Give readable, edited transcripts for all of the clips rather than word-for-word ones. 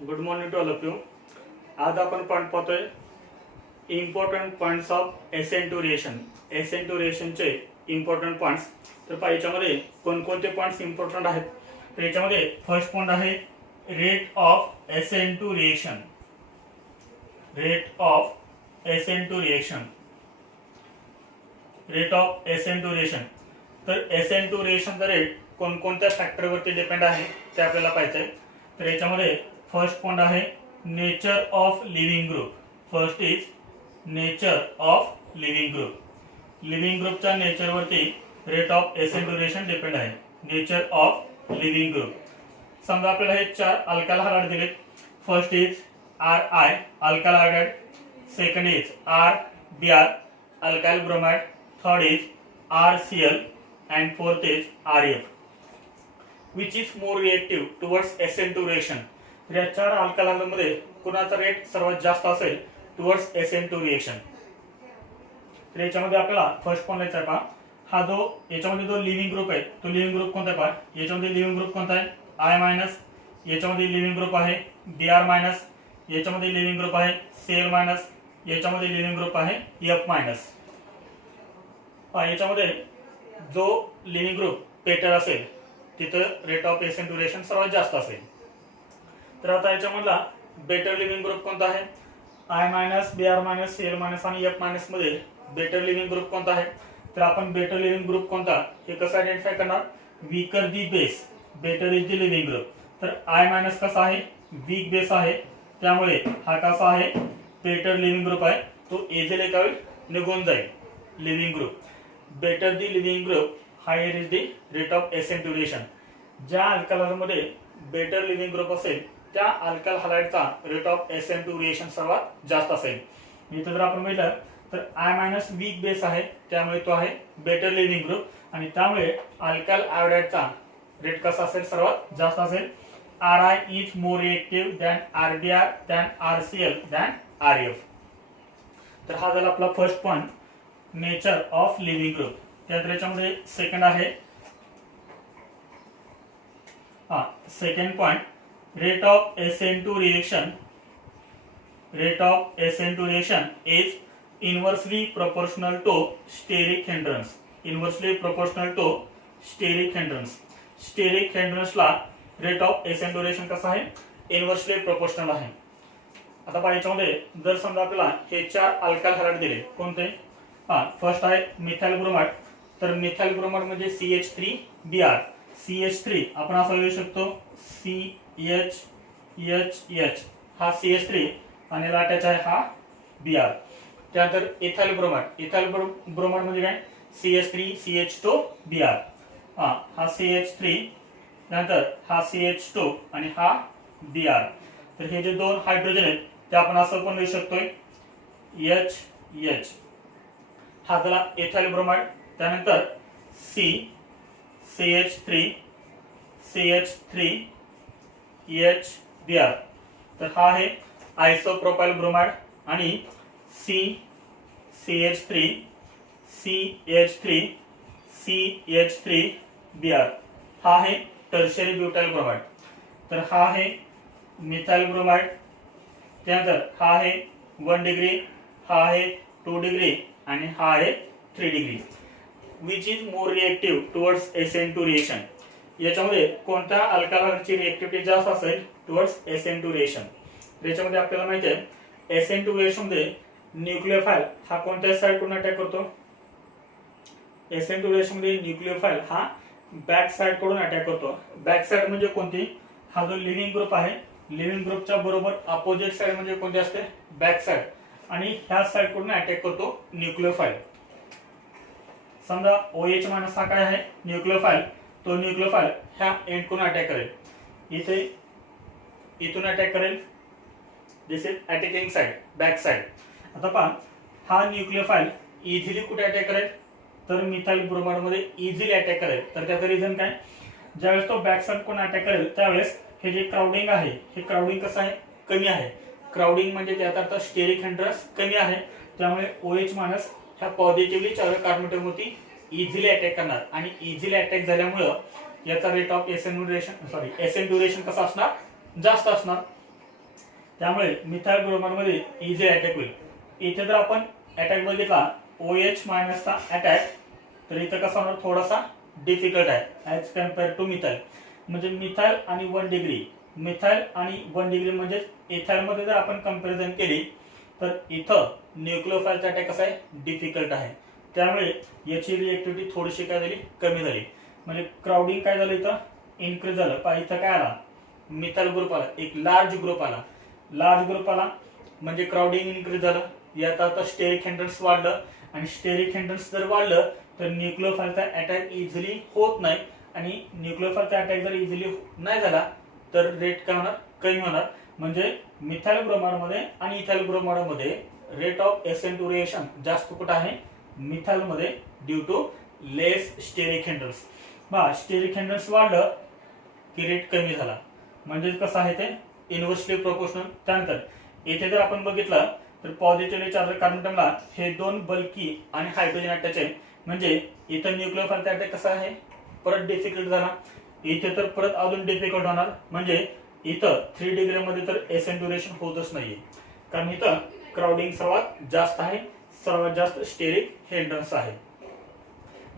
Good morning to all of you. आज आपण point पाहतोय important points of SN two reaction. SN two रिएक्शनचे important points. तर पहा याच्यामध्ये कोणकोणते पॉइंट्स इम्पॉर्टंट आहेत. तर याच्यामध्ये फर्स्ट पॉइंट आहे rate of SN two reaction. Rate of SN two reaction. Rate of SN two reaction. तर एसएन टू रिएक्शनचा रेट कोणकोणत्या फॅक्टरवरती डिपेंड आहे ते आपल्याला पाहायचं आहे. तर याच्यामध्ये फर्स्ट पॉइंट आहे nature of leaving group. First is nature of leaving group. Leaving ग्रुपच्या नेचरवरती rate of SN two reaction depend आहे. Nature of leaving group. समजा आपल्याला हे चार अल्काइल हायड्राइड दिले. First is RI alkyl hydride, second is RBr alkyl bromide, third is RCl and fourth is RF. Which is more reactive towards SN2 reaction? तर या चार अल्काइलमध्ये कोणाचा रेट सर्वात जास्त असेल टुवर्ड्स SN2 रिएक्शन. तर याच्यामध्ये आपल्याला फर्स्ट पॉइंट लिहायचा आहे पहा. हा जो याच्यामध्ये जो लिव्हिंग ग्रुप आहे तो लिव्हिंग ग्रुप कोणता आहे पहा. याच्यामध्ये लिव्हिंग ग्रुप कोणता आहे I मायनस. याच्यामध्ये लिव्हिंग ग्रुप आहे Br मायनस. याच्यामध्ये लिव्हिंग ग्रुप आहे Cl मायनस. याच्यामध्ये लिव्हिंग ग्रुप आहे F मायनस. याच्यामध्ये जो लिव्हिंग ग्रुप बेटर असेल तिथं rate of SN two reaction सर्वात जास्त असेल. तर आता याच्यामधला बेटर लिव्हिंग ग्रुप कोणता आहे. I minus, Br minus, Cl minus आणि F मायनस मध्ये बेटर लिव्हिंग ग्रुप कोणता आहे. तर आपण बेटर लिव्हिंग ग्रुप कोणता हे कसं आयडेंटिफाय करणार. Weaker the base better is the leaving group. तर I मायनस कसा आहे वीक बेस आहे त्यामुळे हा कसा आहे बेटर लिव्हिंग ग्रुप आहे. तो इझिली काय निघून जाईल leaving group. Better the leaving group higher is the rate of SN two reaction. ज्या अल्काइलमध्ये बेटर लिव्हिंग ग्रुप असेल त्या अल्काइल हायड्राइडचा rate of SN two reaction सर्वात जास्त असेल. इथे जर आपण पाहिलं तर I मायनस वीक बेस आहे त्यामुळे तो आहे बेटर लिव्हिंग ग्रुप आणि त्यामुळे अल्काइल हायड्राइडचा रेट कसा असेल सर्वात जास्त असेल. RI is more reactive than RBr than RCl than RF. तर हा झाला आपला first point nature of leaving group. त्यानंतर याच्यामध्ये सेकंड आहे second point rate of SN two reaction. Rate of SN two reaction is inversely proportional to steric hindrance. Inversely proportional to steric hindrance. Steric हिंड्रन्सला rate of SN two reaction कसा आहे inversely proportional आहे. आता पहा याच्यामध्ये जर समजा आपल्याला हे चार अल्काइल हायड्राइड दिले कोणते. फर्स्ट आहे मिथाइल ब्रोमाइड. तर मिथाइल ब्रोमाइड म्हणजे CH3Br. CH3 आपण असं लिहू शकतो CHH हा CH3 आणि अटॅच आहे हा Br. त्यानंतर इथाइल ब्रोमाइड. इथाइल ब्रोमाइड म्हणजे काय CH3CH2Br. हा CH3 त्यानंतर हा CH2 आणि हा Br. तर हे जे दोन हायड्रोजन आहेत ते आपण असं पण लिहू शकतोय HH. हा झाला इथाइल ब्रोमाइड. त्यानंतर CH3Br. तर हा आहे आयसोप्रोपाइल ब्रोमाइड आणि CH3Br. हा आहे टर्शियरी ब्युटाइल ब्रोमाइड. तर हा आहे मिथाइल ब्रोमाइड. त्यानंतर हा आहे 1 डिग्री, हा आहे 2 डिग्री आणि हा आहे 3 degree. Which is more reactive towards SN2 reaction. याच्यामध्ये कोणत्या अल्काइलची रिएक्टिव्हिटी जास्त असेल टुवर्ड्स SN2 रिएक्शन. याच्यामध्ये आपल्याला माहिती आहे SN2 रिएक्शन मध्ये न्यूक्लियोफाइल हा कोणत्या साइड कडून अटॅक करतो. SN2 रिएक्शन मध्ये न्यूक्लियोफाइल हा बॅक साइड कडून अटॅक करतो. बॅक साइड म्हणजे कोणती. हा जो लिव्हिंग ग्रुप आहे लिव्हिंग ग्रुपच्या बरोबर अपोजिट साइड म्हणजे कोणती असते बॅक साइड आणि ह्या साइड कडून अटॅक करतो न्यूक्लियोफाइल. समजा OH मायनस हा काय आहे न्यूक्लियोफाइल. तो न्यूक्लियोफाइल ह्या एंड कडून अटॅक करेल. इथे इथून अटॅक करेल. This is attacking side back side. आता पहा हा न्यूक्लियोफाइल इझिली कुठे अटॅक करेल तर मिथाइल ब्रोमाइड मध्ये इझिली अटॅक करेल. तर त्याचं रिझन काय ज्यावेळेस तो बॅक साइड कडून अटॅक करेल त्यावेळेस हे जे क्राउडिंग आहे हे क्राउडिंग कसं आहे कमी आहे. क्राउडिंग म्हणजे त्याचा अर्थ स्टेरिक हिंड्रन्स कमी आहे त्यामुळे OH मायनस ह्या पॉझिटिव्हली चार्ज कार्बन ॲटमवरती इझिली अटॅक करणार आणि इझिली अटॅक झाल्यामुळे याचा rate of SN two reaction कसा असणार जास्त असणार. त्यामुळे मिथाइल ब्रोमाइडमध्ये इझी अटॅक होईल. इथे जर आपण अटॅक बघितला OH मायनसचा अटॅक, तर इथं कसा होणार, थोडासा डिफिकल्ट आहे ऍज कम्पेअर टू मिथाइल. म्हणजे मिथाइल आणि 1 डिग्री, मिथाइल आणि 1 डिग्री म्हणजे इथाइल मध्ये जर आपण कंपॅरिझन केली तर इथं न्यूक्लिओफाइलचा अटॅक कसा आहे, डिफिकल्ट आहे. त्यामुळे याची रिएक्टिव्हिटी थोडीशी काय झाली, कमी झाली. म्हणजे क्राउडिंग काय झालं, इथं इन्क्रीज झालं. पहा इथं काय आला, मिथाइल ग्रुप आला, एक लार्ज ग्रुप आला. लार्ज ग्रुप आला म्हणजे क्राउडिंग इन्क्रीज झालं. यात आता स्टेरिक हिंड्रन्स वाढलं, आणि स्टेरिक हिंड्रन्स जर वाढलं तर न्यूक्लिओफाइलचा अटॅक इझिली होत नाही. आणि न्यूक्लिओफाइलचा अटॅक जर इझिली नाही झाला तर रेट काय होणार, कमी होणार. म्हणजे मिथाइल ब्रोमाइडमध्ये आणि इथाइल ब्रोमाइडमध्ये रेट ऑफ SN2 रिएक्शन जास्त कुठं आहे, मिथाइल मध्ये, due to less steric hindrance. Steric hindrance वाढलं की रेट कमी झाला. म्हणजे कसं आहे ते इनव्हर्सली प्रोपोर्शनल. त्यानंतर इथे जर आपण बघितलं तर पॉझिटिव्हली चार्ज कार्बन हे दोन बल्की आणि हायड्रोजन अटॅच आहे. म्हणजे इथं न्यूक्लिओफाइलचा अटॅक कसा आहे, परत डिफिकल्ट झाला. इथे तर परत अजून डिफिकल्ट होणार. म्हणजे इथं 3 डिग्री मध्ये तर SN2 रिएक्शन होतच नाहीये, कारण इथं क्राउडिंग सर्वात जास्त आहे, सर्वात जास्त स्टेरिक हिंड्रन्स आहे.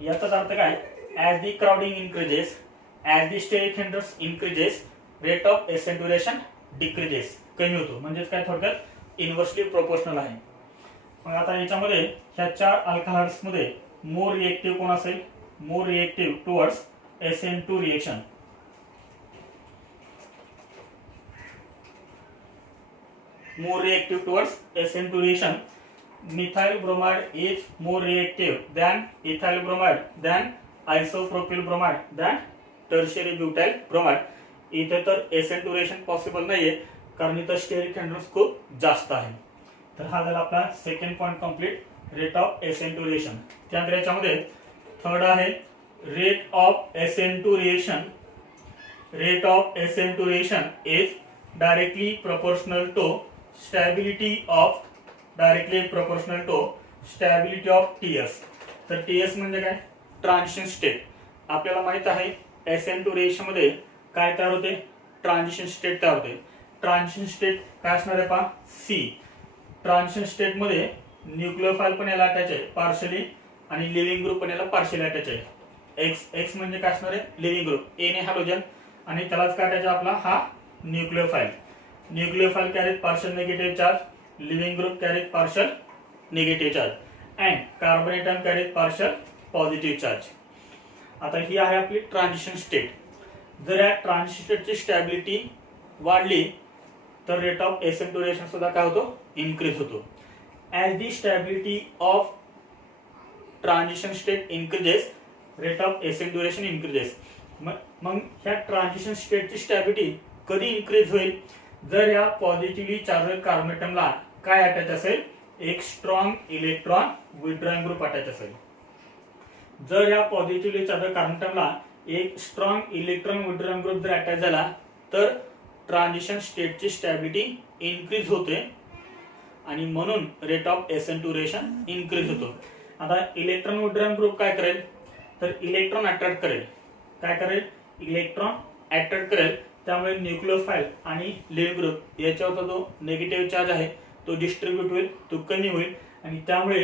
याचाच अर्थ काय, as the crowding increases, as the steric hindrance increases, rate of SN2 reaction decreases, कमी होतो. म्हणजेच काय, थोडक्यात इनव्हर्सली प्रोपोर्शनल आहे. मग आता याच्यामध्ये ह्या 4 अल्कहाइड्स मध्ये मोर रिएक्टिव्ह कोण असेल, more reactive towards SN2 reaction. More reactive towards SN2 reaction. Methyl bromide is more reactive than ethyl bromide, than isopropyl bromide, than tertiary butyl bromide. इथे तर SN2 रिएक्शन पॉसिबल नाहीये, कारण इथं स्टेरिक हिंड्रन्स खूप जास्त आहे. तर हा झाला आपला second point complete, rate of SN2 reaction. त्यानंतर याच्यामध्ये थर्ड आहे rate of SN2 reaction. Rate of SN2 reaction is directly proportional to stability of, directly proportional to stability of TS. तर TS म्हणजे काय, ट्रान्झिशन स्टेट. आपल्याला माहित आहे SN2 reaction मध्ये काय तयार होते, ट्रान्झिशन स्टेट तयार होते. ट्रान्झिशन स्टेट काय असणार आहे पहा, C. ट्रान्झिशन स्टेट मध्ये न्यूक्लिओफाइल पण याला अटॅच आहे पार्शली, आणि लिव्हिंग ग्रुप पण याला पार्शली अटॅच आहे. X म्हणजे काय असणार आहे, लिव्हिंग ग्रुप. A ने हॅलोजन आणि त्यालाच काय अटॅच आपला हा न्यूक्लिओफाइल. Nucleophile carries partial negative charge, living group carries partial negative charge, and carbon atom carries partial positive charge. आता ही आहे आपली ट्रान्झिशन स्टेट. जर या ट्रान्झिशन स्टेटची स्टॅबिलिटी वाढली तर रेट ऑफ SN2 रिएक्शन सुद्धा काय होतो, इन्क्रीज होतो. As the stability of transition state increases, rate of SN2 reaction increases. मग ह्या ट्रान्झिशन स्टेटची स्टॅबिलिटी कधी इन्क्रीज होईल, जर या पॉझिटिव्हली चार्ज कार्बन एटमला काय अटॅच असेल, एक strong electron withdrawing group attach असेल. जर या पॉझिटिव्हली चार्ज कार्बन एटमला एक स्ट्रॉंग इलेक्ट्रॉन विथड्रॉइंग ग्रुप जर अटॅच झाला तर ट्रान्झिशन स्टेटची स्टॅबिलिटी इन्क्रीज होते, आणि म्हणून rate of SN2 reaction increase होतो. आता इलेक्ट्रॉन विथड्रॉइंग ग्रुप काय करेल, तर इलेक्ट्रॉन अट्रॅक्ट करेल. काय करेल, इलेक्ट्रॉन अट्रॅक्ट करेल. त्यामुळे न्यूक्लिओफाइल आणि लिव्हिंग ग्रुप याच्यावरचा जो निगेटिव्ह चार्ज आहे तो डिस्ट्रीब्यूट होईल, तो कमी होईल, आणि त्यामुळे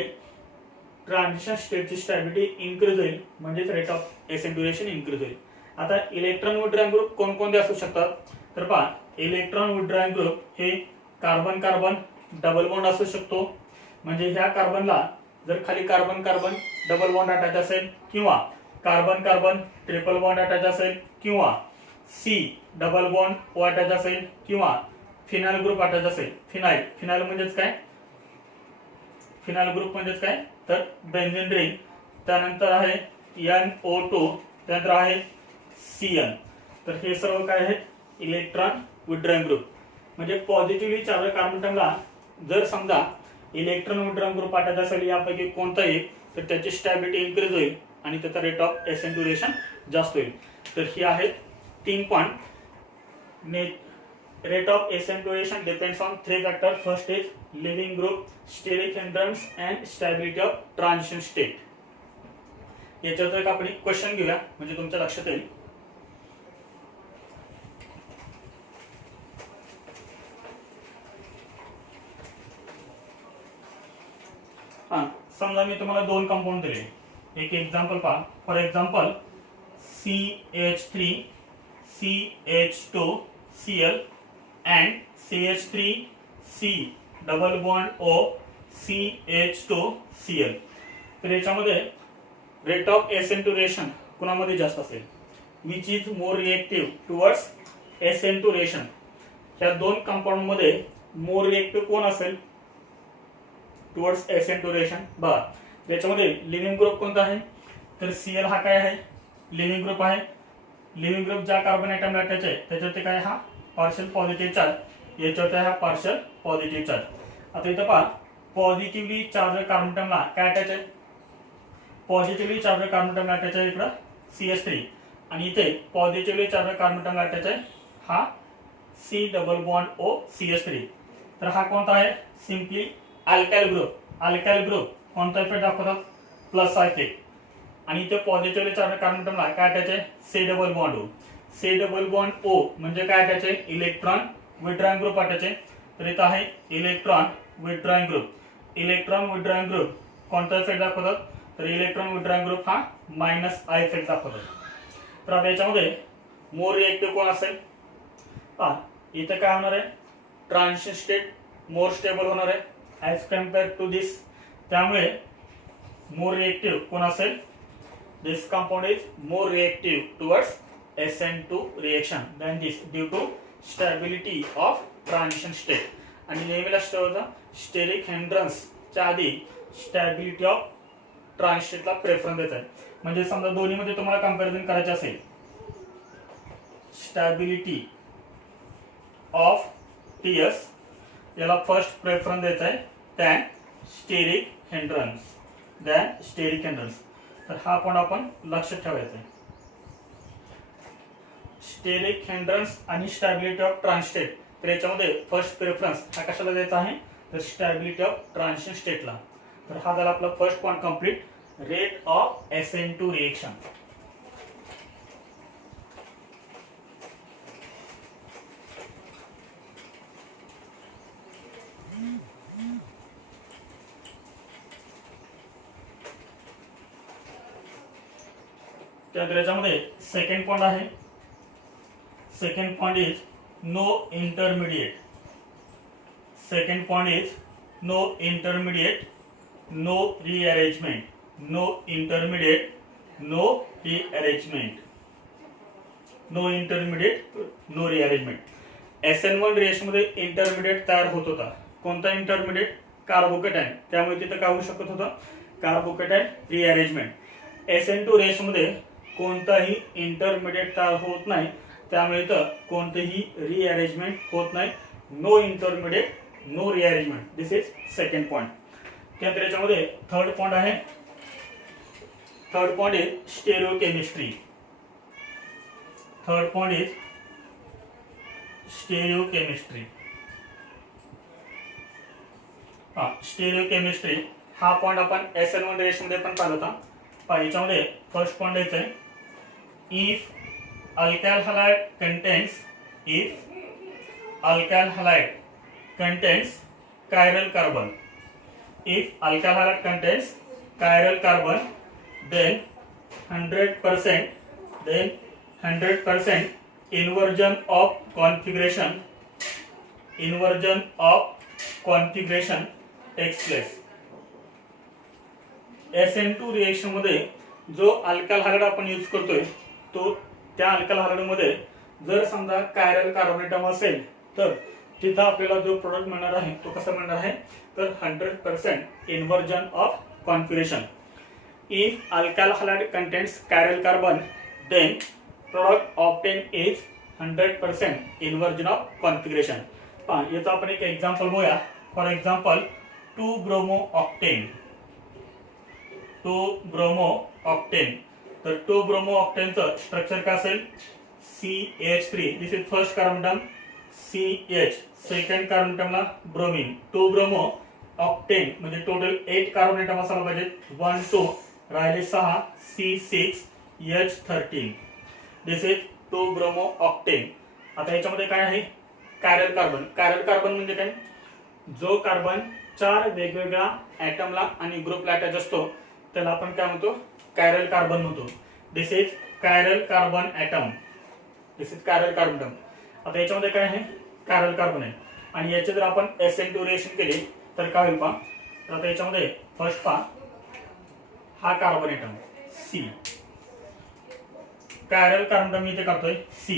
ट्रान्झिशन स्टेटची स्टॅबिलिटी इन्क्रीज होईल. म्हणजेच rate of SN2 reaction increase होईल. आता इलेक्ट्रॉन विथड्रॉइंग ग्रुप कोणकोणते असू शकतात, तर पहा इलेक्ट्रॉन विथड्रॉइंग ग्रुप हे कार्बन कार्बन डबल बॉन्ड असू शकतो. म्हणजे ह्या कार्बनला जर खाली carbon carbon double bond attach असेल, किंवा carbon carbon triple bond attach असेल, किंवा C double bond O attach असेल, किंवा फिनाइल ग्रुप अटॅच असेल. फिनाइल म्हणजेच काय, फिनाइल ग्रुप म्हणजेच काय, तर बेन्झीन रिंग. त्यानंतर आहे NO2, त्यानंतर आहे CN. तर हे सर्व काय आहेत, इलेक्ट्रॉन विथड्रॉइंग ग्रुप. म्हणजे पॉझिटिव्हली चार्ज कार्बन एटमला जर समजा इलेक्ट्रॉन विथड्रॉइंग ग्रुप अटॅच असेल यापैकी कोणताही, तर त्याची स्टॅबिलिटी इन्क्रीज होईल आणि त्याचा रेट ऑफ SN2 रिएक्शन जास्त होईल. तर ही आहेत 3 point. Rate of SN2 reaction depends on 3 factors. First is living group, steric hindrance, and stability of transition state. याच्यावर एक आपण क्वेश्चन घेऊया म्हणजे तुमच्या लक्षात येईल. हा समजा मी तुम्हाला दोन कंपाऊंड दिले, एक एक्झाम्पल पहा. For example CH3 CH2Cl and CH3C double bond O CH2Cl. तर याच्यामध्ये रेट ऑफ एसेंटुरेशन कुणामध्ये जास्त असेल, which is more reactive towards एसेंटुरेशन. या दोन कंपाऊंड मध्ये मोर रिएक्टिव्ह कोण असेल टुवर्ड्स एसेंटुरेशन. बघा याच्यामध्ये लिव्हिंग ग्रुप कोणता आहे, तर Cl हा काय आहे, लिव्हिंग ग्रुप आहे. लिव्हिंग ग्रुप ज्या कार्बन ॲटमला अटॅच आहे त्याच्यावरती काय हा पार्शियल पॉझिटिव्ह चार्ज, याच्यावरती हा पार्शियल पॉझिटिव्ह चार्ज. आता इथं पहा पॉझिटिव्हली चार्ज कार्बन ॲटमला काय अटॅच आहे, पॉझिटिव्हली चार्ज कार्बन ॲटमला अटॅच आहे इकडं CH3 आणि इथे पॉझिटिव्हली चार्ज कार्बन ॲटमला अटॅच आहे हा C double bond O CH3. तर हा कोणता आहे, simply alkyl group. Alkyl group कोणता इफेक्ट दाखवतात, प्लस इफेक्ट. आणि इथे पॉझिटिव्हली चार्ज कार्बन ॲटमला काय अटॅच आहे, C double bond O. C double bond O म्हणजे काय अटॅच आहे, इलेक्ट्रॉन विथड्रॉइंग ग्रुप अटॅच आहे. तर इथं आहे electron withdrawing group. Electron withdrawing group कोणता इफेक्ट दाखवतात, तर इलेक्ट्रॉन विथड्रॉइंग ग्रुप हा -I इफेक्ट दाखवतात. तर आता याच्यामध्ये मोर रिएक्टिव्ह कोण असेल, पहा इथं काय होणार आहे, ट्रान्झिशन स्टेट मोर स्टेबल होणार आहे ॲज कम्पेअर टू दिस. त्यामुळे मोर रिएक्टिव्ह कोण असेल, this compound is more reactive towards SN2 reaction than this due to stability of transition state. आणि नेहमीला स्टेरिक हिंड्रन्सच्या आधी स्टॅबिलिटी ऑफ ट्रान्झिशन स्टेटला प्रेफरन्स देत आहे. म्हणजे समजा दोन्हीमध्ये तुम्हाला कंपॅरिझन करायचे असेल, स्टॅबिलिटी ऑफ TS याला फर्स्ट प्रेफरन्स द्यायचा आहे दॅन स्टेरिक हिंड्रन्स, तर हा पण आपण लक्षात ठेवायचा आहे. स्टेरिक हिंड्रन्स आणि स्टॅबिलिटी ऑफ ट्रान्झिशन, तर याच्यामध्ये फर्स्ट प्रेफरन्स हा कशाला द्यायचा आहे, तर स्टॅबिलिटी ऑफ ट्रान्झिशन स्टेटला. तर हा झाला आपला first point complete, rate of SN2 reaction. त्यानंतर याच्यामध्ये सेकंड पॉइंट आहे, second point is no intermediate. Second point is no intermediate no rearrangement. No intermediate no rearrangement, no intermediate no rearrangement. SN1 reaction मध्ये intermediate तयार होत होता, कोणता intermediate, carbocation. त्यामुळे तिथं काय होऊ शकत होतं, कार्बोकेटाइन रीअरेंजमेंट. SN2 रिएक्शन मध्ये कोणताही इंटरमिडिएट तयार होत नाही, त्यामुळे इथं कोणतेही रीअरेंजमेंट होत नाही. No intermediate no rearrangement, this is second point. त्यानंतर याच्यामध्ये थर्ड पॉइंट आहे, third point is stereochemistry. Third point is stereochemistry. Stereochemistry हा पॉइंट आपण SN1 रिएक्शन मध्ये पण पाहिला होता. याच्यामध्ये फर्स्ट पॉइंट द्यायचा आहे, if alkyl halide contains, if alkyl halide contains chiral carbon, if alkyl halide contains chiral carbon, then 100% inversion of configuration takes place. SN2 reaction मध्ये जो अल्काइल हायड्राइड आपण यूज करतोय, तो त्या अल्काइल हायड्राइड मध्ये जर समजा कायरल कार्बन ॲटम असेल तर तिथं आपल्याला जो प्रोडक्ट मिळणार आहे तो कसा मिळणार आहे, तर 100% inversion of configuration. If alkyl hydride contains chiral carbon, then product obtain is 100% inversion of configuration. याचा आपण एक एक्झाम्पल बघूया. For example two bromo octane. Two bromo octane. तर 2-ब्रोमो ऑक्टेनचं स्ट्रक्चर काय असेल, CH3. This is first carbon atom CH, second carbon ॲटमला bromine. Two bromo octane म्हणजे टोटल 8 कार्बन ॲटम असायला पाहिजे. 1 2 राहिले 6 C6H13. This is two bromo octane. आता याच्यामध्ये काय आहे, कायरल कार्बन. कायरल कार्बन म्हणजे काय, जो कार्बन 4 वेगवेगळ्या ॲटमला आणि ग्रुपला अटॅच असतो त्याला आपण काय म्हणतो, कायरल कार्बन म्हणतो. This is chiral carbon atom. This is chiral carbon. आता याच्यामध्ये काय आहे, कायरल कार्बन आहे आणि याचे जर आपण SN2 रिएक्शन केली तर काय होईल पहा. तर आता याच्यामध्ये फर्स्ट पहा, हा carbon atom C, chiral carbon मी इथे करतोय C.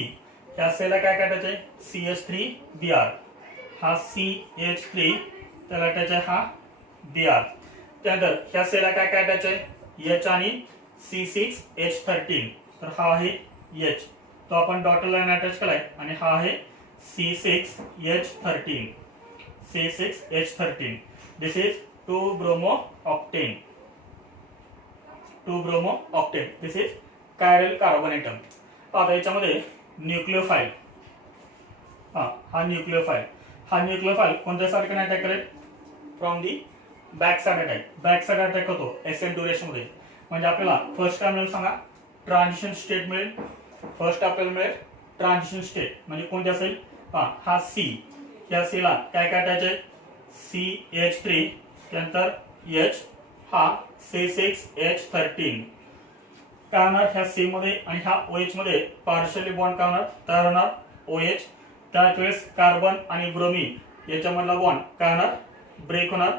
या सेलला काय अटॅच आहे, CH3Br. हा CH3 त्याला अटॅच आहे हा Br. त्यानंतर ह्या सेलला काय काय अटॅच आहे, H आणि C6H13. तर हा आहे H, तो आपण डॉटर लाईन अटॅच केलाय आणि हा आहे C6H13. C6H13. This is 2 bromo octane. 2 bromo octane. This is chiral carbon atom. आता याच्यामध्ये न्यूक्लिओफाइल, हा न्यूक्लिओफाइल. हा न्यूक्लिओफाइल कोणत्या साईडकडे अटॅक करेल, from the back side attack. Back side attack होतो SN2 रिएक्शन मध्ये. म्हणजे आपल्याला फर्स्ट काय मिळेल सांगा, ट्रान्झिशन स्टेट मिळेल. फर्स्ट आपल्याला मिळेल ट्रान्झिशन स्टेट. म्हणजे कोणती असेल, हा C. या C ला काय काय अटॅच आहे, CH3, त्यानंतर H, हा C6H13. काय होणार, ह्या C मध्ये आणि ह्या OH मध्ये पार्शियली बॉन्ड काय होणार, तयार होणार OH. त्याच वेळेस कार्बन आणि ब्रोमीन याच्यामधला बॉन्ड काय होणार, ब्रेक होणार.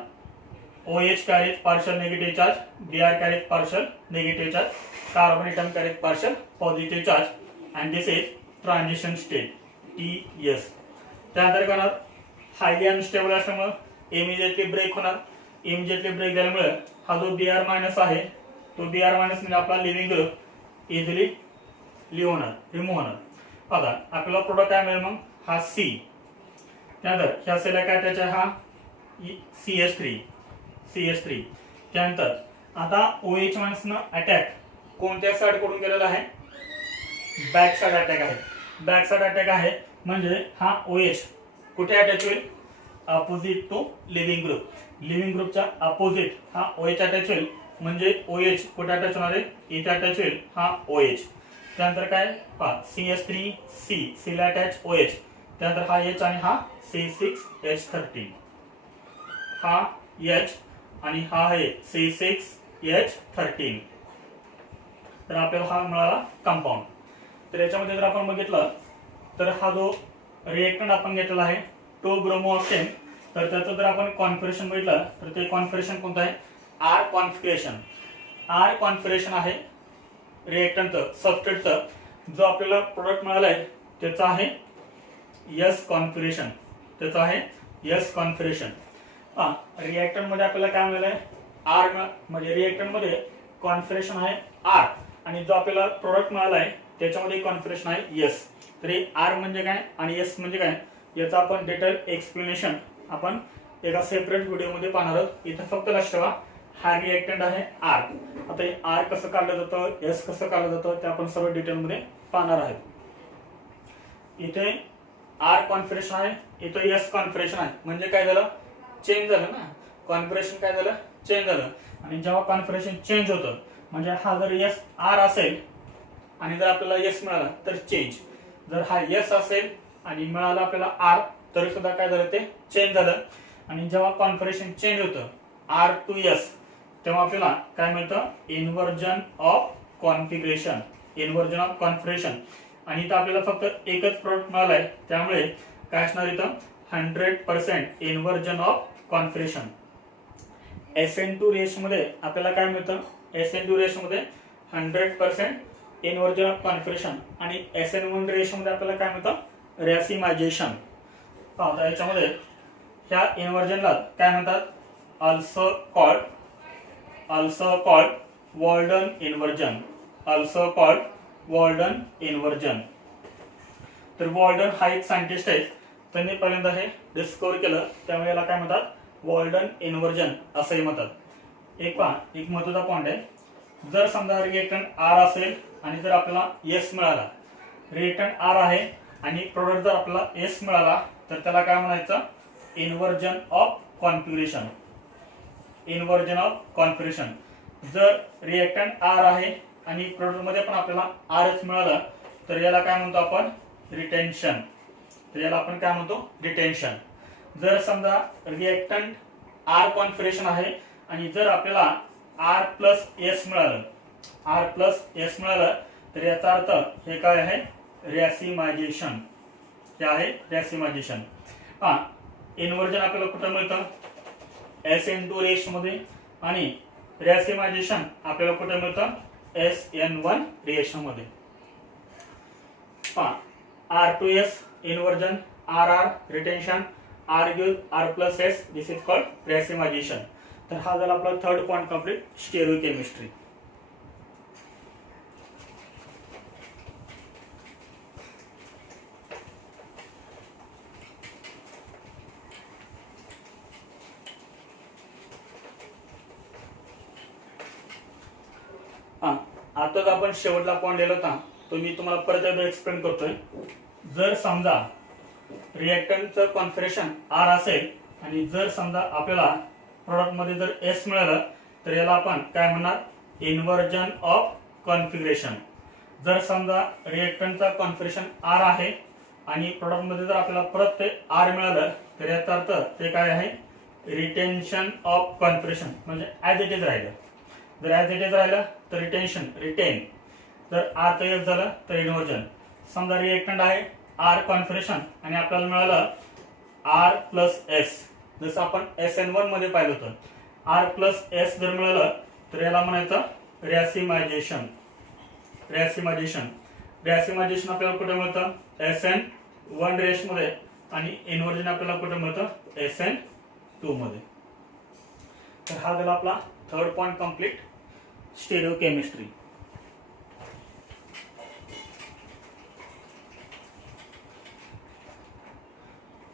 OH carries partial negative charge, Br carries partial negative charge, carbon atom carries partial positive charge. And this is transition state TS. त्यानंतर काय होणार, हायली अनस्टेबल असल्यामुळे इमिजिएटली ब्रेक होणार. इमिजिएटली ब्रेक झाल्यामुळे हा जो Br मायनस आहे तो Br मायनस म्हणजे आपला लिव्हिंग ग्रुप इझिली रिमूव्ह होणार. आता आपल्याला प्रोडक्ट काय मिळेल मग, हा C. त्यानंतर ह्या सेलला काय अटॅच आहे, हा CH3. त्यानंतर आता OH मायनसनं अटॅक कोणत्या साइड कडून केलेला आहे, बॅक साइड अटॅक आहे. बॅक साइड अटॅक आहे म्हणजे हा OH कुठे अटॅच होईल, opposite to leaving group. Leaving ग्रुपच्या अपोजिट हा OH अटॅच होईल. म्हणजे OH कुठे अटॅच होणार आहे, इथे अटॅच होईल हा OH. त्यानंतर काय, CH3C, C ला अटॅच OH. त्यानंतर हा H आणि हा C6H13. हा H आणि हा आहे C6H13. तर आपल्याला हा मिळाला कंपाऊंड. तर याच्यामध्ये जर आपण बघितलं तर हा जो रिएक्टंट आपण घेतलेला आहे 2 ब्रोमो ऑक्टेन. तर त्याचं जर आपण कॉन्फिगरेशन बघितलं तर ते कॉन्फिगरेशन कोणतं आहे, R कॉन्फिगरेशन. R कॉन्फिगरेशन आहे रिएक्टंटचं, सबस्ट्रेटचं. जो आपल्याला प्रोडक्ट मिळाला आहे त्याचा आहे S कॉन्फिगरेशन. त्याचा आहे S कॉन्फिगरेशन. रिएक्टंट मध्ये आपल्याला काय मिळालंय, R. म्हणजे रिएक्टंट मध्ये कॉन्फिगरेशन आहे R आणि जो आपल्याला प्रोडक्ट मिळाला आहे त्याच्यामध्ये कॉन्फिगरेशन आहे S. तरी R म्हणजे काय आणि S म्हणजे काय याचा आपण डिटेल एक्सप्लेनेशन आपण एका सेपरेट व्हिडिओ मध्ये पाहणार आहोत. इथे फक्त लक्ष ठेवा, हा रिएक्टंट आहे R. आता हे R कसं काढलं जातं, S कसं काढलं जातं ते आपण सर्व डिटेल मध्ये पाहणार आहोत. इथे R कॉन्फिगरेशन आहे, इथे S कॉन्फिगरेशन आहे. म्हणजे काय झालं, चेंज झालं ना, कॉन्फिगरेशन काय झालं, चेंज झालं. आणि जेव्हा कॉन्फिगरेशन चेंज होतं म्हणजे हा जर S R असेल आणि जर आपल्याला S मिळाला तर चेंज. जर हा S असेल आणि मिळाला आपल्याला R तरी सुद्धा काय झालं, ते चेंज झालं. आणि जेव्हा कॉन्फिगरेशन चेंज होतं R to S तेव्हा आपल्याला काय मिळतं, inversion of configuration. Inversion of configuration. आणि इथं आपल्याला फक्त एकच प्रोडक्ट मिळालाय त्यामुळे काय असणार इथं, 100% inversion of configuration. SN2 reaction मध्ये आपल्याला काय मिळतं, SN2 रिएक्शन मध्ये 100% इन्व्हर्जन ऑफ कॉन्फिगरेशन. आणि SN1 रिएक्शन मध्ये आपल्याला काय मिळतं, रॅसिमायझेशन. याच्यामध्ये ह्या इन्व्हर्जनला काय म्हणतात, also called Walden inversion. Also called Walden inversion. तर वॉल्डन हा एक सायंटिस्ट आहे, त्यांनी पहिल्यांदा हे डिस्कव्हर केलं त्यामुळे याला काय म्हणतात, वॉल्डन इन्व्हर्जन असंही म्हणतात. एक महत्त्वाचा पॉइंट आहे, जर समजा रिएक्टंट R असेल आणि जर आपल्याला S मिळाला, रिएक्टंट R आहे आणि प्रोडक्ट जर आपल्याला S मिळाला तर त्याला काय म्हणायचं, inversion of configuration. Inversion of configuration. जर रिएक्टंट R आहे आणि प्रोडक्ट मध्ये पण आपल्याला Rच मिळाला तर याला काय म्हणतो आपण, रिटेन्शन. तर याला आपण काय म्हणतो, रिटेन्शन. जर समजा रिएक्टंट आर कॉन्फिगरेशन आहे आणि जर आपल्याला आर प्लस एस मिळालं, आर प्लस एस मिळालं तर याचा अर्थ हे काय आहे, रॅसिमायझेशन. हे आहे रॅसिमायझेशन. हा इन्व्हर्जन आपल्याला कुठं मिळतं, SN2 रेश मध्ये आणि रॅसिमायझेशन आपल्याला कुठं मिळतं, SN1 रिएक्शन मध्ये. R2S inversion, RR retention, R gives R plus S, this is called racemization. तर हा झाला आपला थर्ड पॉइंट कंप्लीट, स्टेरिओकेमिस्ट्री. आताच आपण शेवटला पॉइंट दिला होता तो मी तुम्हाला परत एकदा एक्सप्लेन करतोय. जर समजा रिएक्टंटचं कॉन्फिगरेशन आर असेल आणि जर समजा आपल्याला प्रोडक्ट मध्ये जर एस मिळालं तर याला आपण काय म्हणणार, इन्व्हर्जन ऑफ कॉन्फिगरेशन. जर समजा रिएक्टंटचा कॉन्फिगरेशन आर आहे आणि प्रोडक्ट मध्ये जर आपल्याला परत ते आर मिळालं तर याचा अर्थ ते काय आहे, रिटेन्शन ऑफ कॉन्फिगरेशन. म्हणजे ऍज इट इज राहिलं. जर ऍज इट इज राहिलं तर रिटेन्शन, रिटेन. जर आर तर एस झालं तर इन्व्हर्जन. समजा रिएक्टंट आहे आर कॉन्फिगरेशन आणि आपल्याला मिळालं आर प्लस एस, जसं आपण SN1 मध्ये पाहिलं होतं. आर प्लस एस जर मिळालं तर याला म्हणायचं रॅसिमायझेशन. रॅसिमायझेशन, रॅसिमायझेशन आपल्याला कुठे मिळतं, SN1 रेश मध्ये आणि इन्व्हर्जन आपल्याला कुठे मिळतं, SN2 मध्ये. तर हा झाला आपला थर्ड पॉइंट कंप्लीट, स्टेरिओकेमिस्ट्री.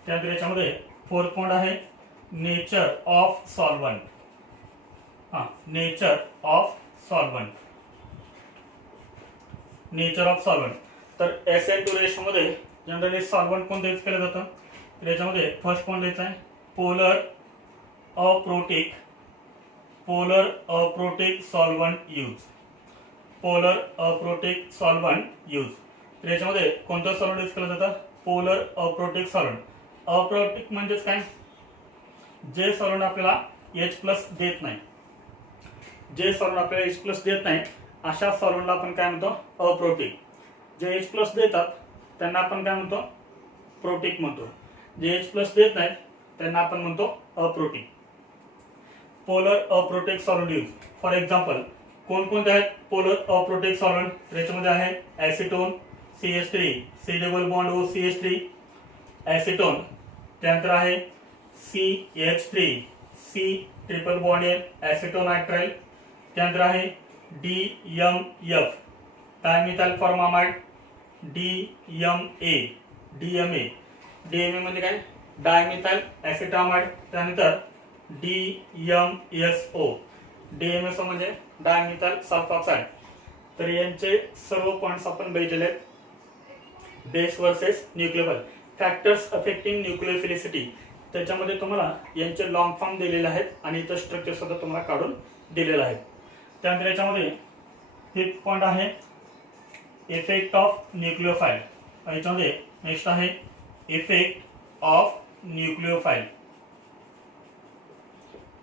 त्याच्यामध्ये फोर्थ पॉइंट आहे nature of solvent. Nature of solvent, nature of solvent. तर SN2 रेश मध्ये जनरली सॉल्व्हंट कोणतं यूज केलं जातं, त्याच्यामध्ये फर्स्ट पॉइंट द्यायचा आहे polar aprotic, polar aprotic solvent use. Polar aprotic solvent use. त्याच्यामध्ये कोणतं सॉल्व्हंट यूज केलं जातं, पोलर अप्रोटिक सॉल्व्हंट. अप्रोटिक म्हणजेच काय, जे सॉल्व्हंट आपल्याला H+ देत नाही, जे सॉल्व्हंट आपल्याला H+ देत नाही अशा सॉल्व्हंटला आपण काय म्हणतो, अप्रोटिक. जे H+ देतात त्यांना आपण काय म्हणतो, प्रोटिक म्हणतो. जे H+ देत नाहीत त्यांना आपण म्हणतो aprotic. Polar aprotic solvent use. For example कोणकोणते आहेत पोलर अप्रोटिक सॉल्व्हंट, त्याच्यामध्ये आहे ऍसिटोन CH3, C double bond O CH3 ऍसिटोन. त्यानंतर आहे CH3, C triple bond N ऍसिटोनायट्राइल. त्यानंतर आहे DMF dimethyl formamide, DMA, DMA, DMA म्हणजे काय, डायमिथाइल ऍसिटामाइड. त्यानंतर DMSO, DMSO म्हणजे डायमिथाइल सल्फॉक्साइड. तर यांचे सर्व पॉइंट्स आपण बघितलेले आहेत. Base versus nucleophile, factors affecting nucleophilicity. त्याच्यामध्ये तुम्हाला यांचे लॉंग फॉर्म दिलेले आहेत आणि इथं स्ट्रक्चर सुद्धा तुम्हाला काढून दिलेलं आहे. त्यानंतर याच्यामध्ये फिफ्थ पॉइंट आहे इफेक्ट ऑफ न्यूक्लियोफाइल. याच्यामध्ये नेक्स्ट आहे effect of nucleophile,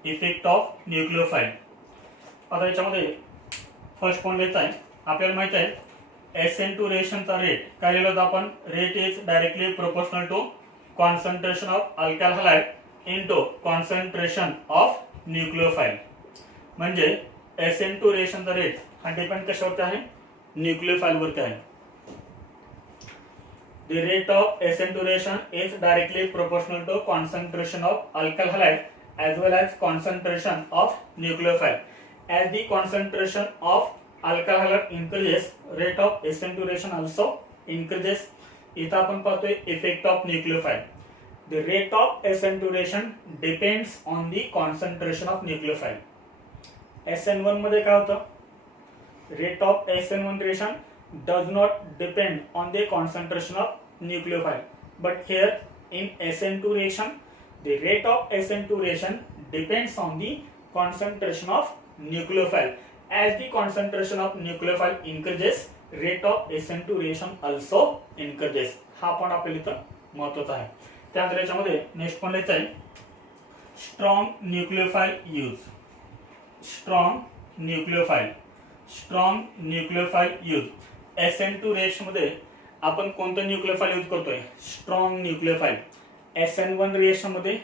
effect of nucleophile. आता याच्यामध्ये फर्स्ट पॉइंट द्यायचा आहे, आपल्याला माहित आहे SN2 रेशनचा रेट काय लिहिलं होतं आपण, rate is directly proportional to concentration of alkyl halide into concentration of nucleophile. म्हणजे SN2 रेशनचा रेट हा डिपेंड कशावरती आहे, न्यूक्लियोफाइल वरती आहे. The rate of SN2 reaction is directly proportional to concentration of alkyl halide as well as concentration of nucleophile. As the concentration of alkyl halide increases, rate of SN2 reaction also increases. इथं आपण पाहतोय effect of nucleophile. The rate of SN2 reaction depends on the concentration of nucleophile. SN1 मध्ये काय होतं, rate of SN1 reaction does not depend on the concentration of nucleophile, but here in SN2 reaction the rate of SN2 reaction depends on the concentration of nucleophile. As the concentration of nucleophile increases, rate of SN2 reaction also increases. हा पण आपल्याला इथं महत्त्वाचा आहे. त्यानंतर याच्यामध्ये next पण लिहायचं आहे strong nucleophile use, strong nucleophile use. SN2 रेश मध्ये आपण कोणतं न्यूक्लियोफाइल यूज करतोय? Strong nucleophile. SN1 रेश मध्ये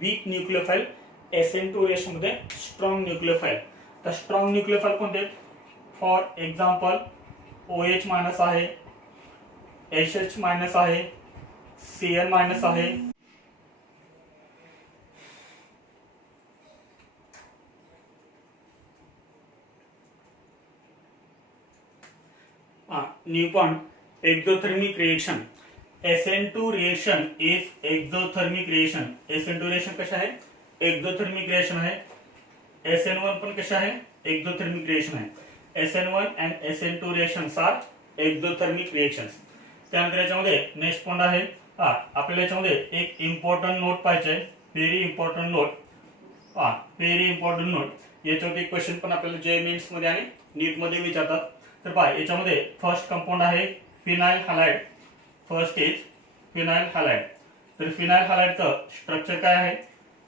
वीक न्यूक्लियोफाइल, SN2 रेश मध्ये स्ट्रॉंग न्यूक्लियोफाइल. तर स्ट्रॉंग न्यूक्लियोफाइल कोणते? फॉर एक्झाम्पल OH मायनस आहे, HH मायनस आहे, Cl मायनस आहे. New point exothermic reaction. SN2 reaction is exothermic reaction. SN2 reaction कशा आहे? एक्झोथर्मिक रिएक्शन आहे. SN1 पण कशा आहे? एक्झोथर्मिक रिएक्शन आहे. SN1 and SN2 reactions are exothermic reactions. त्यानंतर याच्यामध्ये नेक्स्ट पॉइंट आहे आपल्याला याच्यामध्ये एक इम्पॉर्टंट नोट पाहिजे, very important note. Very important note. याच्यावरती क्वेश्चन पण आपल्याला जे मेन्स मध्ये आणि नीट मध्ये विचारतात. तर पहा याच्यामध्ये फर्स्ट कंपाऊंड आहे phenyl halide. First is phenyl halide. तर फिनाइल हॅलाइडचं स्ट्रक्चर काय आहे?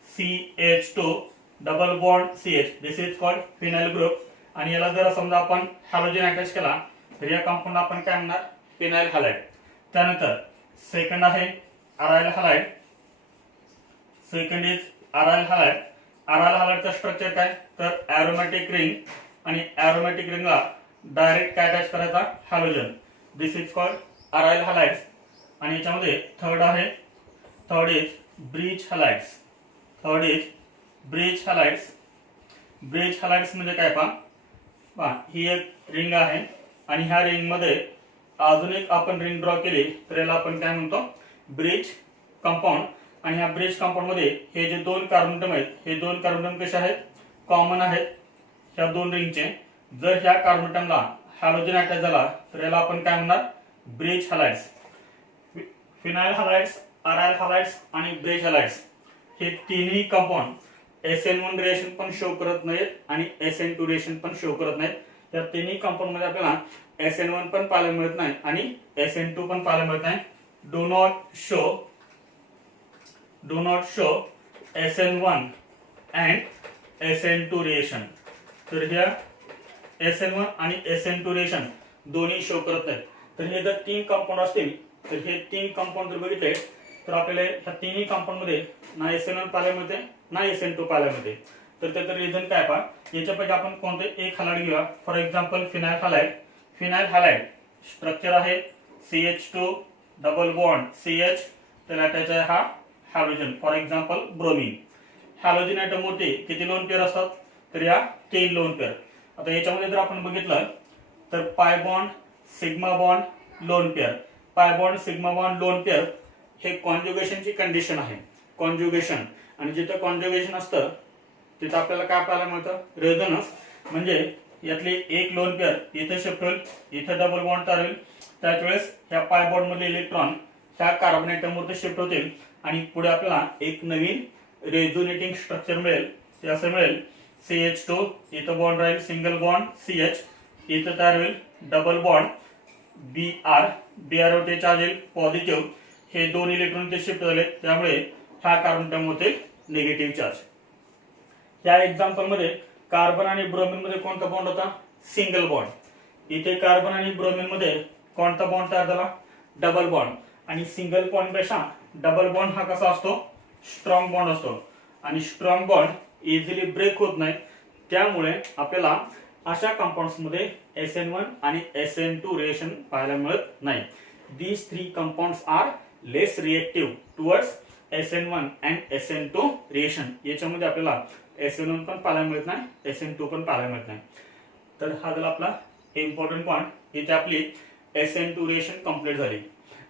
CH2 double bond CH. This is called phenyl group. आणि याला जर समजा आपण हॅलोजन अटॅच केला तर या कंपाऊंड आपण काय म्हणणार? Phenyl halide. त्यानंतर सेकंड आहे aryl halide. Second is aryl halide. Aryl हॅलाइडचं स्ट्रक्चर काय? तर एरोमॅटिक रिंग आणि एरोमॅटिक रिंगला डायरेक्ट काय अटॅच करायचा? Halogen. This is called aryl halides. आणि याच्यामध्ये third is bridge halides. Third is bridge halides. Bridge halides म्हणजे काय? पहा ही एक रिंग आहे आणि ह्या रिंग मध्ये अजून एक आपण रिंग ड्रॉ केली तर याला आपण काय म्हणतो? Bridge compound. आणि ह्या ब्रिज कंपाऊंड मध्ये हे जे दोन कार्बन आहेत, हे दोन कार्बन कसे आहेत? कॉमन आहेत ह्या दोन रिंगचे. जर ह्या कार्बनला हॅलोजन अटॅच झाला तर याला आपण काय म्हणणार? ब्रिज हॅलाइड्स. फिनाइल हॅलाइड्स, अराइल हॅलाइड्स आणि ब्रिज हॅलाइड्स हे तिन्ही कंपाऊंड SN1 रिएक्शन पण शो करत नाहीत आणि SN2 रिएक्शन पण शो करत नाहीत. या तिन्ही कंपाऊंड मध्ये आपल्याला SN1 पण पाहायला मिळत नाही आणि SN2 पण पाहायला मिळत नाही. Do not show SN1 and SN2 reaction. तर ह्या SN1 आणि SN2 रिएक्शन दोन्ही शो करत नाहीत. तर हे जर तीन कंपाऊंड असतील तर हे तीन कंपाऊंड जर बघितले तर आपल्याला ह्या तिन्ही कंपाऊंड मध्ये ना SN1 पाहायला मिळते ना SN2 पाहायला मिळते. तर त्याचं रिझन काय? पहा याच्यापैकी आपण कोणते एक हॅलाइड घेऊया. For example phenyl halide. Phenyl halide structure आहे CH2 डबल बॉन्ड CH. त्याला अटॅच आहे हा halogen. For example bromine. Halogen atom वरती किती लोन पेअर असतात? तर या 3 लोन पेअर. आता याच्यामध्ये जर आपण बघितलं तर pi bond, sigma bond, lone pair. Pi bond, sigma bond, lone pair हे कॉन्जुगेशनची कंडिशन आहे. कॉन्जुगेशन. आणि जिथं कॉन्जुगेशन असतं तिथं आपल्याला काय पाहायला मिळतं? रेझोनन्स. म्हणजे यातली एक लोन पेअर इथे शिफ्ट होईल, इथे डबल बॉन्ड तयार होईल. त्याच वेळेस ह्या पाय बॉन्ड मधले इलेक्ट्रॉन ह्या कार्बन ॲटम वरती शिफ्ट होतील आणि पुढे आपल्याला एक नवीन रेझोनेटिंग स्ट्रक्चर मिळेल. ते असं मिळेल CH2 इथं बॉन्ड राहील, सिंगल बॉन्ड CH. इथं तयार होईल डबल बॉन्ड BR वरती चार्ज येईल पॉझिटिव्ह. हे दोन इलेक्ट्रॉन ते शिफ्ट झाले त्यामुळे ह्या कार्बन ॲटम मध्ये निगेटिव्ह चार्ज. या एक्झाम्पल मध्ये कार्बन आणि ब्रोमीन मध्ये कोणता बॉन्ड होता? Single bond. इथे कार्बन आणि ब्रोमीन मध्ये कोणता बॉन्ड तयार झाला? Double bond. आणि सिंगल बॉन्ड पेक्षा डबल बॉन्ड हा कसा असतो? स्ट्रॉंग बॉन्ड असतो. आणि स्ट्रॉंग बॉन्ड इझिली ब्रेक होत नाही. त्यामुळे आपल्याला अशा कंपाऊंड्स मध्ये SN1 आणि SN2 रिएक्शन पाहायला मिळत नाही. These three compounds are less reactive towards SN1 and SN2 reaction. याच्यामध्ये आपल्याला SN1 पण पाहायला मिळत नाही, SN2 पण पाहायला मिळत नाही. तर हा झाला आपला इम्पॉर्टंट पॉइंट. इथे आपली SN2 रिएक्शन कंप्लीट झाली.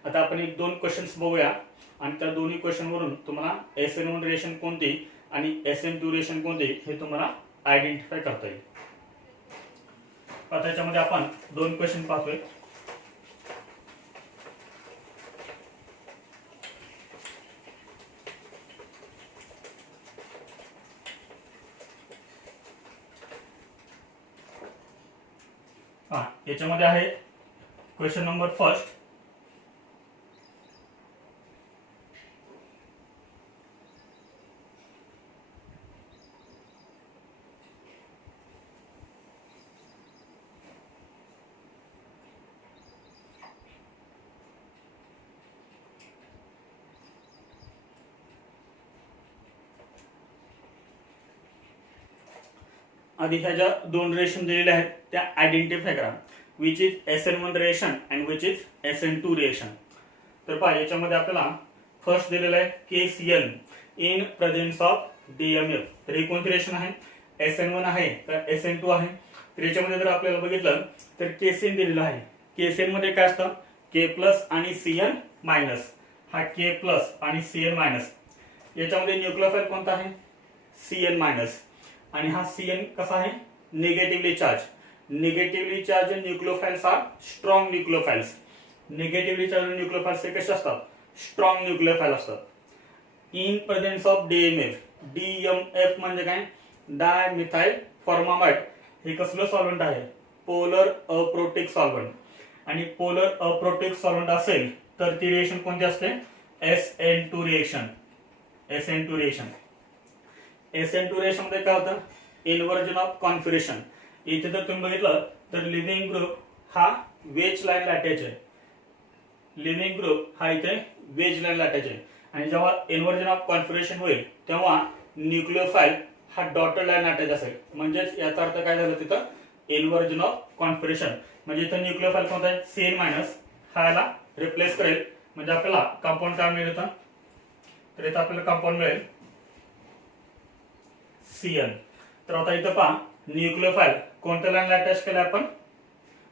आता आपण एक दोन क्वेश्चन्स बघूया आणि त्या दोन्ही क्वेश्चन वरून तुम्हाला SN1 रिएक्शन कोणती आणि SN2 रिएक्शन कोणती हे तुम्हाला आयडेंटिफाय करता येईल. आता याच्यामध्ये आपण दोन क्वेश्चन पाहतोय. याच्यामध्ये आहे क्वेश्चन नंबर फर्स्ट. आधी ह्या ज्या दोन रिएक्शन दिलेल्या आहेत त्या आयडेंटिफाय करा, which is SN1 reaction and which is SN2 reaction. तर पहा याच्यामध्ये आपल्याला फर्स्ट दिलेलं आहे KCl in presence of DMF. तर ही कोणती रिएक्शन आहे? SN1 आहे तर SN2 आहे. तर याच्यामध्ये जर आपल्याला बघितलं तर KCl दिलेलं आहे. KCl मध्ये काय असतं? K प्लस आणि Cn मायनस. हा K प्लस आणि Cn मायनस. याच्यामध्ये न्यूक्लियोफाइल कोणता आहे? Cn minus. आणि हा Cn कसा आहे? Negatively charge. Negatively charge nucleophiles are strong nucleophiles. Negatively charge nucleophiles हे कसे असतात? स्ट्रॉंग न्यूक्लियोफाइल असतात. In presence of DMF. DMF म्हणजे काय? Dimethyl formamide. हे कसलं सॉल्व्हेंट आहे? Polar aprotic solvent. आणि पोलर अप्रोटिक सॉल्व्हेंट असेल तर ती रिएक्शन कोणती असते? SN2 reaction. SN2 reaction. SN2 reaction मध्ये काय होतं? Inversion of configuration. इथे जर तुम्ही बघितलं तर लिव्हिंग ग्रुप हा वेज लाईन अटॅच आहे. लिव्हिंग ग्रुप हा इथे वेज लाईन अटॅच आहे. आणि जेव्हा इन्व्हर्जन ऑफ कॉन्फिगरेशन होईल तेव्हा न्यूक्लियोफाइल हा डॉटेड लाईन अटॅच असेल. म्हणजेच याचा अर्थ काय झालं? तिथं इन्व्हर्जन ऑफ कॉन्फिगरेशन. म्हणजे इथं न्यूक्लियोफाइल कोणता आहे? Cn minus. हा याला रिप्लेस करेल. म्हणजे आपल्याला कंपाऊंड काय मिळेल? तर इथं आपल्याला कंपाऊंड मिळेल Cn. तर आता इथं पहा न्यूक्लियोफाइल कोणत्या लाईनला अटॅच केलाय? आपण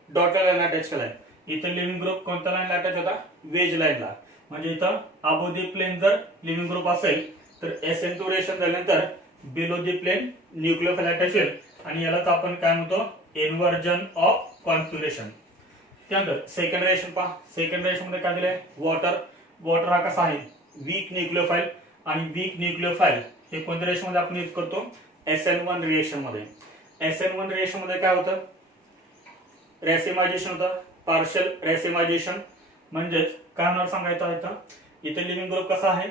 डॉटेड लाईन अटॅच केलाय. इथं लिव्हिंग ग्रुप कोणत्या लाईनला अटॅच होता? वेज लाईनला. म्हणजे इथं अबो दी प्लेन जर लिव्हिंग ग्रुप असेल तर SN2 रिएक्शन झाल्यानंतर below the plane nucleophile attach होईल आणि यालाच आपण काय म्हणतो? Inversion of configuration. त्यानंतर सेकंड रिएक्शन पहा. सेकंड रिएक्शन मध्ये काय दिलंय? वॉटर. वॉटर हा कसा आहे? Weak nucleophile. आणि वीक न्यूक्लियोफाइल हे कोणत्या रिएक्शन मध्ये आपण यूज करतो? SN1 रिएक्शन मध्ये. SN1 रिएक्शन मध्ये काय होतं? रॅसिमायझेशन होतं. पार्शियल रॅसिमायझेशन. म्हणजेच काय होणार सांगायचं इथं? इथे लिव्हिंग ग्रुप कसा आहे?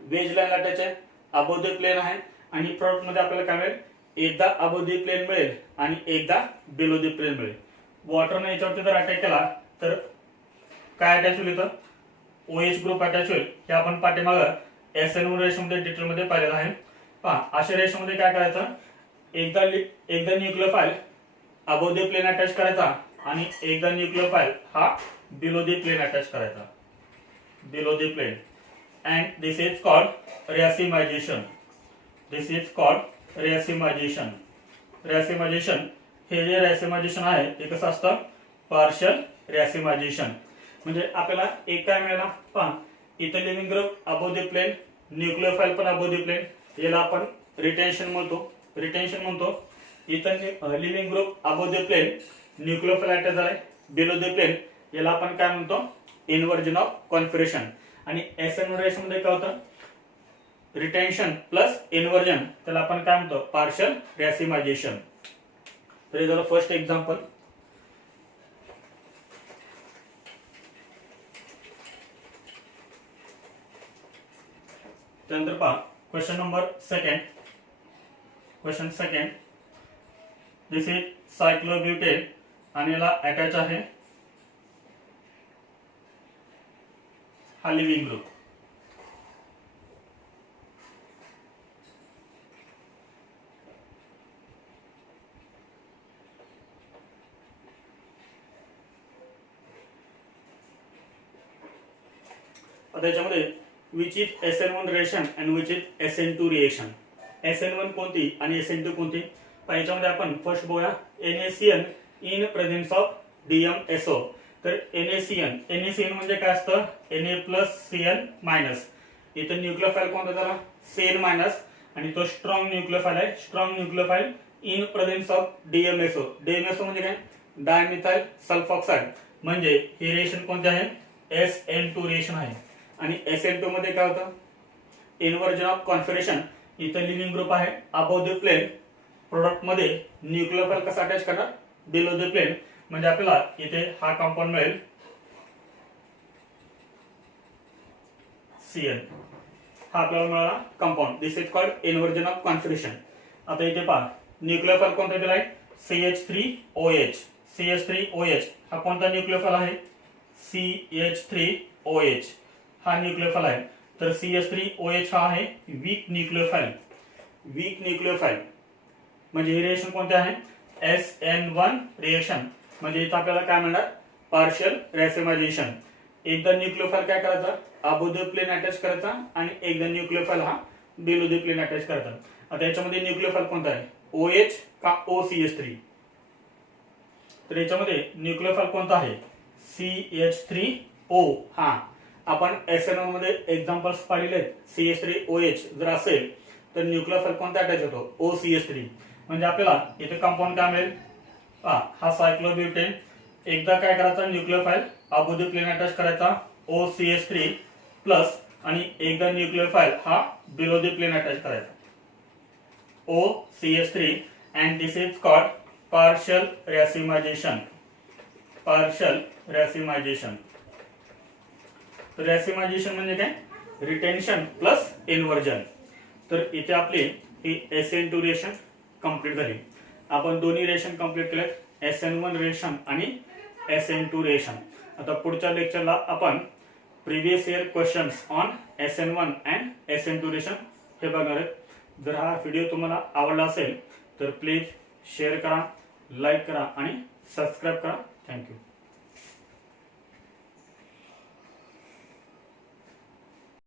वेज लाईन अटॅच आहे. अबो द प्लेन आहे. आणि प्रोडक्ट मध्ये आपल्याला काय मिळेल? एकदा अबो द प्लेन मिळेल आणि एकदा बिलो द प्लेन मिळेल. वॉटरने याच्यावरती जर अटॅक केला तर काय अटॅच होईल? इथं OH ग्रुप अटॅच होईल. हे आपण पाठीमागं SN1 रिएक्शन मध्ये डिटेल मध्ये पाहिलेलं आहे. पहा अशा रिएक्शन मध्ये काय करायचं? एकदा nucleophile above the plane attach करायचा आणि एकदा न्यूक्लियोफाइल हा बिलो द प्लेन अटॅच करायचा. Below the plane. And this is called racemization. This is called racemization. Racemization हे जे रॅसिमायझेशन आहे ते कसं असतं? Partial racemization. म्हणजे आपल्याला एक काय मिळाला? पहा इथं leaving group above the plane, nucleophile पण अबो द प्लेन. याला आपण रिटेन्शन म्हणतो. रिटेन्शन म्हणतो. इथं leaving group above the plane, nucleophile attach झालाय बिलो द प्लेन. याला आपण काय म्हणतो? Inversion of configuration. आणि SN1 रिएक्शन मध्ये काय होतं? Retention plus inversion. त्याला आपण काय म्हणतो? Partial racemization. तर हे झालं फर्स्ट एक्झाम्पल. त्यानंतर पहा question number second. Question second. This is cyclobutane आणि याला अटॅच आहे हा लिव्हिंग ग्रुप. आता याच्यामध्ये which is SN1 reaction and which is SN2 reaction. SN1 कोणती आणि SN2 कोणती? याच्यामध्ये आपण फर्स्ट बघूया NaCN in presence of DMSO. तर NaCN म्हणजे काय असतं? Na plus Cn minus. इथं न्यूक्लियोफाइल कोणता झाला? Cn minus. आणि तो स्ट्रॉंग न्यूक्लियोफाइल आहे. Strong nucleophile in presence of DMSO. DMSO म्हणजे काय? Dimethyl sulphoxide. म्हणजे ही रिएक्शन कोणती आहे? SN2 रिएक्शन आहे. आणि SN2 मध्ये काय होतं? Inversion of configuration. इथं लिव्हिंग ग्रुप आहे अबो द प्लेन. प्रोडक्ट मध्ये न्यूक्लियोफाइल कसा अटॅच करणार? Below the plane. म्हणजे आपल्याला इथे हा कंपाऊंड मिळेल Cn. हा आपल्याला मिळाला compound. This is called inversion of configuration. आता इथे पहा न्यूक्लियोफाइल कोणता दिलाय? CH3OH. CH3OH हा कोणता न्यूक्लियोफाइल आहे? CH3OH हा न्यूक्लियोफाइल आहे. तर CH3OH हा आहे वीक न्यूक्लियोफाइल. Weak nucleophile. म्हणजे ही रिएक्शन कोणती आहे, SN1 रिएक्शन. म्हणजे इथं आपल्याला काय मिळणार, पार्शियल रॅसिमायझेशन. एकदा न्यूक्लियोफाइल काय करायचा, अबोव द प्लेन अटॅच करायचा आणि एकदा न्यूक्लियोफाइल हा बिलो द प्लेन अटॅच करायचा. आता याच्यामध्ये न्यूक्लियोफाइल कोणता आहे, OH का OCH3. तर याच्यामध्ये न्यूक्लियोफाइल कोणता आहे, CH3O. हा आपण SN1 मध्ये एक्झाम्पल्स पाहिले आहेत. CH3OH जर असेल तर न्यूक्लियोफाइल कोणता अटॅच होतो, OCH3. म्हणजे आपल्याला इथे कंपाऊंड काय मिळेल, हा सायक्लोब्युटेन. एकदा काय करायचा, nucleophile above the plane attach करायचा OCH3 प्लस आणि एकदा न्यूक्लियोफाइल हा बिलो द प्लेन अटॅच करायचा OCH3 and this is called partial racemization. partial racemization. तर रॅसिमायझेशन म्हणजे काय, रिटेन्शन प्लस इन्व्हर्जन. तर इथे आपली ही SN2 रिएक्शन कंप्लीट झाली. आपण दोन्ही रिएक्शन कंप्लीट केलेत, SN1 रिएक्शन आणि SN2 रिएक्शन. आता पुढच्या लेक्चरला आपण previous year questions on SN1 and SN2 reaction हे बघणार आहेत. जर हा व्हिडिओ तुम्हाला आवडला असेल तर प्लीज शेअर करा, लाईक करा आणि सबस्क्राईब करा. थँक्यू.